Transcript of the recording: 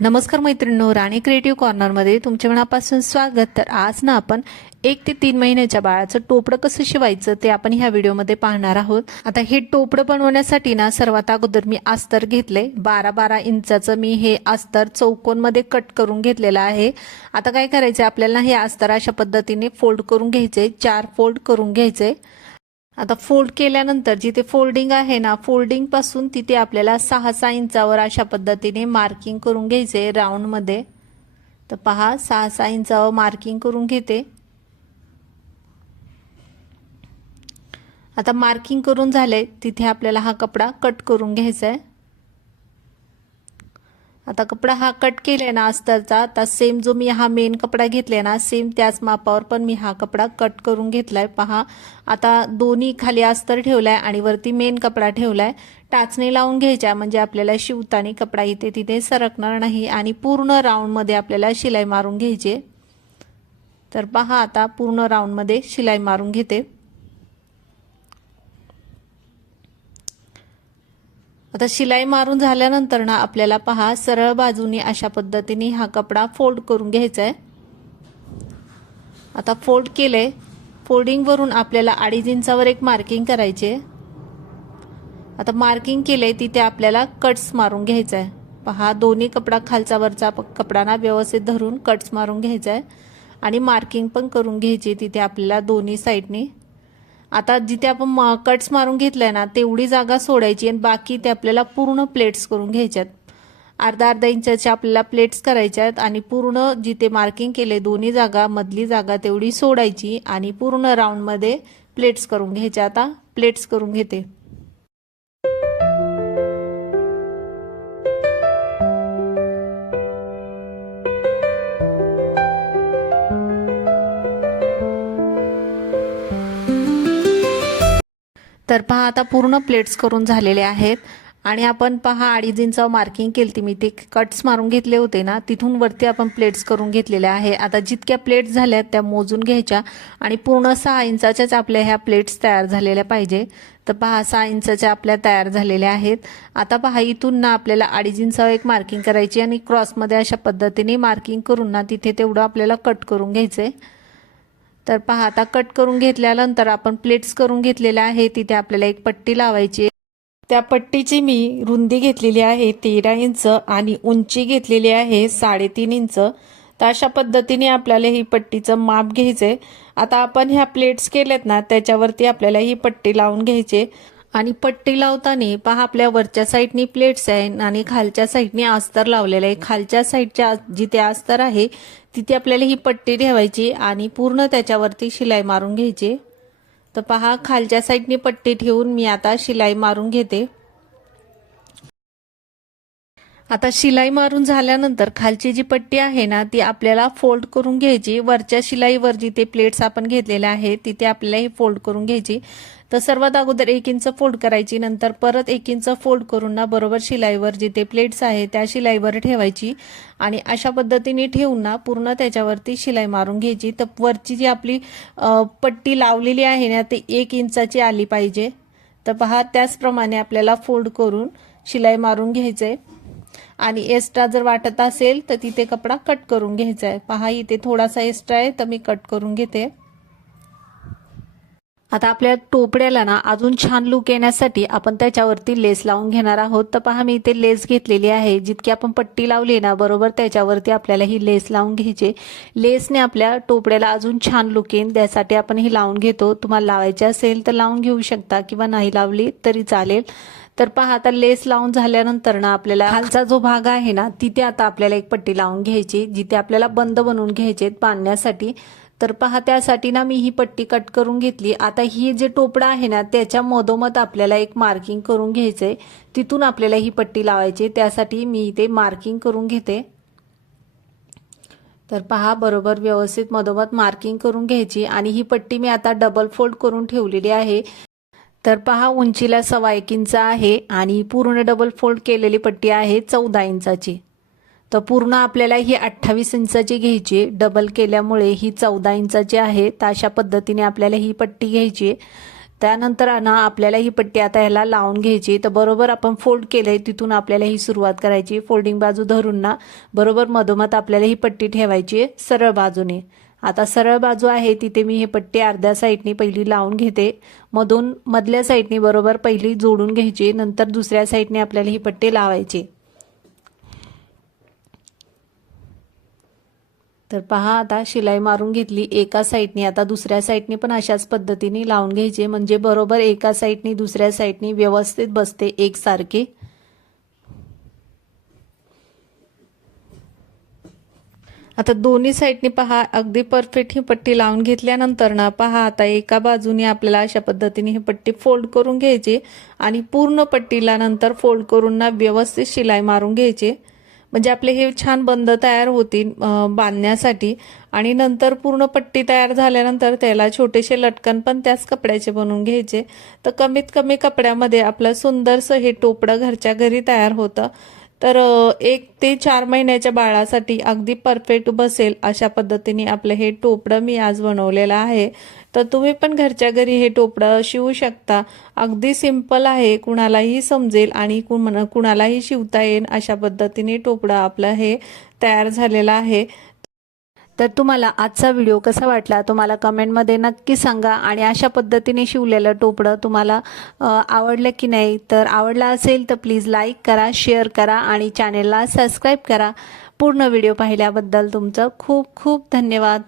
नमस्कार मैत्रिणींनो, राणी क्रिएटिव्ह कॉर्नरमध्ये तुमच्या मनापासून स्वागत। तर आज ना आपण 1 ते 3 महिन्याच्या बाळाचं टोपडं कसं शिवायचं ते आपण ह्या व्हिडिओमध्ये पाहणार आहोत। आता हे टोपडं बनवण्यासाठी ना सर्वात अगोदर मी अस्तर घेतले 12-12 इंचाचं मी हे अस्तर चौकोनमध्ये कट करून घेतलेलं आहे। आता काय करायचं आपल्याला हे अस्तर अशा पद्धतीने फोल्ड करून घ्यायचे, 4 फोल्ड करून घ्यायचे। आता फोल्ड केल्यानंतर जिथे फोल्डिंग आहे ना फोल्डिंग पासून तिथे आपल्याला 6-6 इंचावर अशा पद्धतीने मार्किंग करून घ्यायचे राऊंड मध्ये। तर पहा 6-6 इंचावर मार्किंग करून घेते। आता मार्किंग करून झाले तिथे आपल्याला हा कपडा कट करून घ्यायचा आहे। आता कपडा हा कट केलाय ना अस्तरचा, आता सेम जो मी हा मेन कपडा घेतलाय ना सेम त्याच मापावर पण मी हा कपडा कट करून घेतलाय। पहा आता दोन्ही खाली अस्तर ठेवलाय आणि वरती मेन कपडा ठेवलाय। टाचणी लावून घ्यायच्या म्हणजे आपल्याला शिवताना कपडा इथे तिथे सरकणार नाही आणि पूर्ण राऊंड मध्ये आपल्याला शिलाई मारून घ्यायची। तर पहा आता पूर्ण राऊंड मध्ये शिलाई मारून घेते। आता शिलाई मारून झाल्यानंतर ना आपल्याला पहा सरळ बाजूनी अशा पद्धतीने हा कपडा फोल्ड करून घ्यायचा आहे। आता फोल्ड केले, फोल्डिंग वरून आपल्याला 2.5 इंचावर एक मार्किंग करायचे। आता मार्किंग केले तिथे आपल्याला कट्स मारून घ्यायचा आहे। पहा दोन्ही कपडा खालचा वरचा कपडा ना व्यवस्थित धरून कट्स मारून घ्यायचा आहे आणि मार्किंग पण करून घ्यायची तिथे आपल्याला दोन्ही साइडनी। आता जिथे आपण कट्स मारून घेतलाय ना तेवढी जागा सोडायची आणि बाकी ते आपल्याला पूर्ण प्लेट्स करून घ्यायच्यात। अर्धा इंचाच्या आपल्याला प्लेट्स करायच्यात आणि पूर्ण जिथे मार्किंग केले दोन्ही जागा मधली जागा तेवढी सोडायची आणि पूर्ण राऊंड मध्ये प्लेट्स करून घ्यायच्या। आता प्लेट्स करून घेते। तर पहा आता पूर्ण प्लेट्स करून झालेले आहेत आणि आपण पहा 2.5 इंचावर मार्किंग केली मी ते कट्स मारून घेतले होते ना तिथून वरती आपण प्लेट्स करून घेतलेले आहे। आता जितक्या प्लेट्स झाल्यात त्या मोजून घ्यायच्या आणि पूर्ण 6 इंचाच्याच आपल्या ह्या प्लेट्स तयार झालेल्या पाहिजे। तर पहा 6 इंचाच्या आपल्या तयार झालेल्या आहेत। आता पहा इथून ना आपल्याला 2.5 इंचावर एक मार्किंग करायची आणि क्रॉसमध्ये अशा पद्धतीने मार्किंग करून ना तिथे तेवढं आपल्याला कट करून घ्यायचंय। तर पहा आता कट करून घेतल्यानंतर आपण प्लेट्स करून घेतलेल्या आहे तिथे आपल्याला एक पट्टी लावायची। त्या पट्टीची मी रुंदी घेतलेली आहे 13 इंच आणि उंची घेतलेली आहे 3.5 इंच। तर अशा पद्धतीने आपल्याला ही पट्टीचं माप घ्यायचंय। आता आपण ह्या प्लेट्स केल्यात ना त्याच्यावरती आपल्याला ही पट्टी लावून घ्यायची आणि पट्टी लावताना पहा आपल्या वरच्या साईडनी प्लेट्स आहे आणि खालच्या साईडनी अस्तर लावलेलं आहे। खालच्या साईडच्या जिथे अस्तर आहे तिथे आपल्याला ही पट्टी ठेवायची आणि पूर्ण त्याच्यावरती शिलाई मारून घ्यायची। तर पहा खालच्या साईडनी पट्टी ठेवून मी आता शिलाई मारून घेते। आता शिलाई मारून झाल्यानंतर खालची जी पट्टी आहे ना ती आपल्याला फोल्ड करून घ्यायची। वरच्या शिलाईवर जिथे प्लेट्स आपण घेतलेल्या आहेत तिथे आपल्याला ही फोल्ड करून घ्यायची। तर सर्वात अगोदर 1 इंच फोल्ड करायची, नंतर परत 1 इंच फोल्ड करून ना बरोबर शिलाईवर जिथे प्लेट्स आहे त्या शिलाईवर ठेवायची आणि अशा पद्धतीने ठेवून ना पूर्ण त्याच्यावरती शिलाई मारून घ्यायची। तर वरची जी आपली पट्टी लावलेली आहे ना ती 1 इंचाची आली पाहिजे। तर पहा त्याचप्रमाणे आपल्याला फोल्ड करून शिलाई मारून घ्यायचंय आणि एक्स्ट्रा जर वाटत असेल तर तिथे कपडा कट करून घ्यायचा आहे। पहा इथे थोडासा एक्स्ट्रा आहे तर मी कट करून घेते। आता आपल्या टोपड्याला ना अजून छान लुक येण्यासाठी आपण त्याच्यावरती लेस लावून घेणार आहोत। तर पहा मी इथे लेस घेतलेली आहे, जितकी आपण पट्टी लावली ना बरोबर त्याच्यावरती आपल्याला ही लेस लावून घ्यायची। लेसने आपल्या टोपड्याला अजून छान लुक येईल त्यासाठी आपण ही लावून घेतो। तुम्हाला लावायची असेल तर लावून घेऊ शकता किंवा नाही लावली तरी चालेल। तर पहा आता लेस लावून झाल्यानंतर ना आपल्याला खालचा जो भाग आहे ना तिथे आता आपल्याला एक पट्टी लावून घ्यायची जिथे आपल्याला बंद बनवून घ्यायचे बांधण्यासाठी। तर पहा त्यासाठी ना मी ही पट्टी कट करून घेतली। आता ही जे टोपडा आहे ना त्याच्या मधोमध आपल्याला एक मार्किंग करून घ्यायचंय, तिथून आपल्याला ही पट्टी लावायची। त्यासाठी मी इथे मार्किंग करून घेते। तर पहा बरोबर व्यवस्थित मधोमध मार्किंग करून घ्यायची आणि ही पट्टी मी आता डबल फोल्ड करून ठेवलेली आहे। तर पहा उंचीला 1.25 इंच आहे आणि पूर्ण डबल फोल्ड केलेली पट्टी आहे 14 इंचाची। तर पूर्ण आपल्याला ही 28 इंचाची घ्यायची, डबल केल्यामुळे ही 14 इंचाची आहे। तर अशा पद्धतीने आपल्याला ही पट्टी घ्यायची। त्यानंतर ना आपल्याला ही पट्टी आता ह्याला लावून घ्यायची। तर बरोबर आपण फोल्ड केलंय तिथून आपल्याला ही सुरुवात करायची। फोल्डिंग बाजू धरून ना बरोबर मधोमध आपल्याला ही पट्टी ठेवायची आहे सरळ बाजूने। आता सरळ बाजू आहे तिथे मी ही पट्टी अर्ध्या साईडनी पहिली लावून घेते, मधल्या साईडनी बरोबर पहिली जोडून घ्यायची, नंतर दुसऱ्या साईडने आपल्याला ही पट्टी लावायची। तर पहा आता शिलाई मारून घेतली एका साईडनी, आता दुसऱ्या साईडनी पण अशाच पद्धतीने लावून घ्यायचे, म्हणजे बरोबर एका साईडनी दुसऱ्या साईडनी व्यवस्थित बसते एकसारखी। आता दोन्ही साईडनी पहा अगदी परफेक्ट ही पट्टी लावून घेतल्यानंतर ना पहा आता एका बाजूने आपल्याला अशा पद्धतीने ही पट्टी फोल्ड करून घ्यायची आणि पूर्ण पट्टीला नंतर फोल्ड करून ना व्यवस्थित शिलाई मारून घ्यायची, म्हणजे आपले हे छान बंद तयार होतील बांधण्यासाठी। आणि नंतर पूर्ण पट्टी तयार झाल्यानंतर त्याला छोटेसे लटकन पण त्याच कपड्याचे बनवून घ्यायचे। तर कमीत कमी कपड्यामध्ये आपलं सुंदरसं हे टोपडं घरच्या घरी तयार होतं। तर 1 ते 4 महिन्याच्या बाळासाठी अगदी परफेक्ट बसेल अशा पद्धतीने आपलं हे टोपडं मी आज बनवलेलं आहे। तर तुम्ही पण घरच्या घरी हे टोपडं शिवू शकता, अगदी सिंपल आहे, कुणालाही समजेल आणि कुणालाही शिवता येईल अशा पद्धतीने टोपडं आपलं हे तयार झालेलं आहे। तर तुम्हाला आजचा व्हिडिओ कसा वाटला तुम्हाला कमेंटमध्ये नक्की सांगा, आणि अशा पद्धतीने शिवलेलं टोपडं तुम्हाला आवडलं की नाही, तर आवडला असेल तर प्लीज लाईक करा, शेअर करा आणि चॅनेलला सबस्क्राईब करा। पूर्ण व्हिडिओ पाहिल्याबद्दल तुमचं खूप खूप धन्यवाद।